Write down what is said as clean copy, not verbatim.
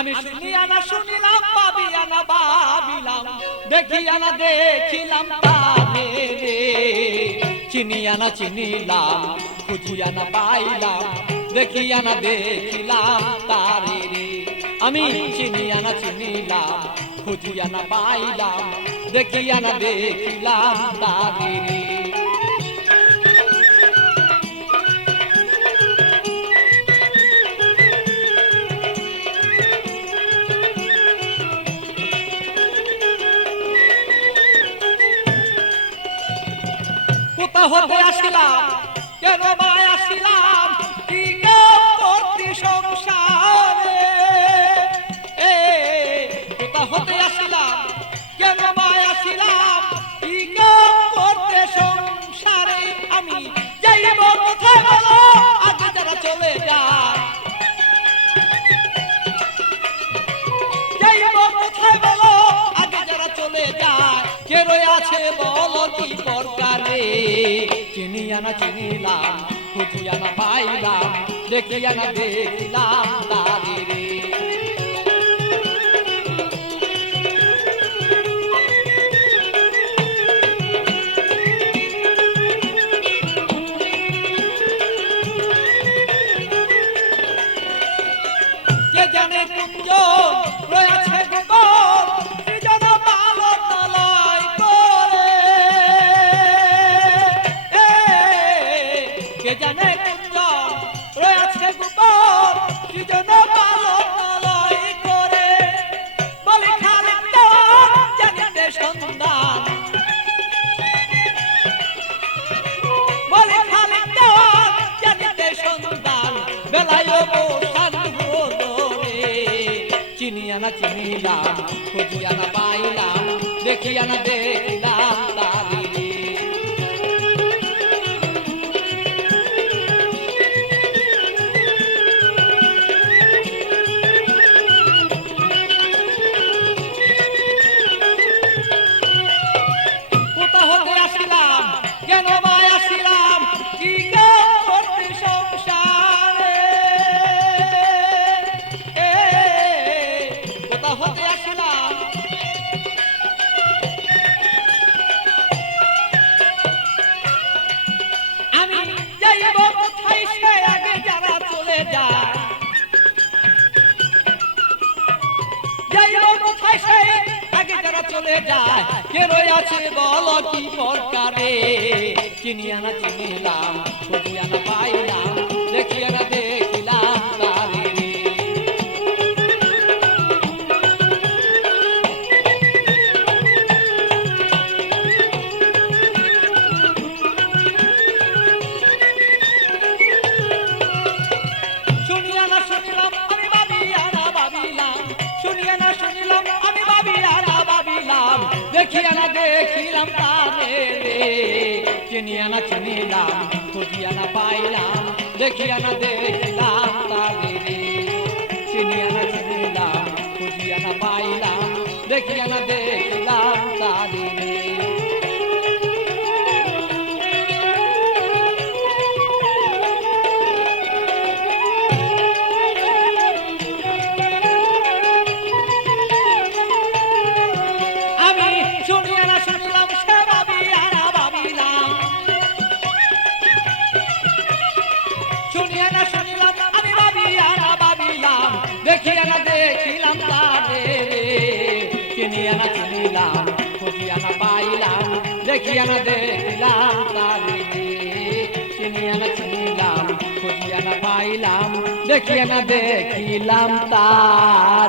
আমি শুনিয়া না শুনিলাম, ভাবিয়া না ভাবিলাম, দেখিয়া না দেখিলাম তারে রে। চিনিয়া না চিনিলাম, খুঁজিয়া না পাইলাম, দেখিয়া না দেখিলাম তারে রে। আমি চিনিয়া না চিনিলাম, খুঁজিয়া না পাইলাম, দেখিয়া না দেখিলাম তারে রে। কোথা হতে আসিলাম, কেন বা আসিলাম, কি কাম করতে সংসারে। কোথা হতে আসিলাম, কেন বা আসিলাম, কি কাম করতে সংসারে। আমি যাইব কোথায় বলো, আগে যারা চলে যায়। যাইব কোথায় বলো, আগে যারা চলে যায়। কে রয়ে আছে বলো কি প্রকারে। চিনিয়া না চিনিলাম, খুঁজিয়া না পাইলাম, দেখিয়া না দেখিলাম তারে রে। কে জানে কুঞ্জন রয়েছে গোপন, কি যেন পালন লয় করে। কে জানে কুঞ্জন রয়েছে গোপন, কি যেন পালন লয় করে। বলি খালিক দেওয়ান জানিতে সন্ধান, বলি খালিক দেওয়ান জানিতে সন্ধান, বেলায় বসান হলো রে। চিনিয়া না চিনিলাম, খুঁজিয়া না পাইলাম, দেখিয়া না দেখিলাম তারে রে। কোথা হতে আসিলাম, কেন বা আসিলাম, কি কাম করতে সংসারে। কোথা হতে আসিলাম, আমি যাইব কোথায়, সে আগে যারা চলে যায়। যাইব কোথায়, সে আগে যারা চলে যায়। কে রয়ে আছে বলো কি প্রকারে। চিনিয়া না চিনিলাম, খুঁজিয়া না পাইলাম, দেখিয়া না দেখিলাম তারে রে। শুনিয়া না শুনিলাম, আমি ভাবিয়া না ভাবিলাম, শুনিয়া না শুনিলাম, আমি ভাবিয়া না ভাবিলাম, দেখিয়া না দেখিলাম তারে রে। চিনিয়া না চিনিলাম, খুঁজিয়া না পাইলাম, দেখিয়া না দেখিলাম তারে রে। চিনিয়া না চিনিলাম, খুঁজিয়া না পাইলাম, দেখিয়া না দেখিলাম তারে রে। আমি শুনিয়া না শুনিলাম, সে ভাবিয়া না ভাবিলাম, শুনিয়া না শুনিলাম, আমি ভাবিয়া না ভাবিলাম, দেখিয়া না দেখিলাম তারে রে। চিনিয়া না চিনিলাম, খুঁজিয়া না পাইলাম, দেখিয়া না দেখিলাম তারে রে। চিনিয়া না চিনিলাম, খুঁজিয়া না পাইলাম, দেখিয়া না দেখিলাম তারে।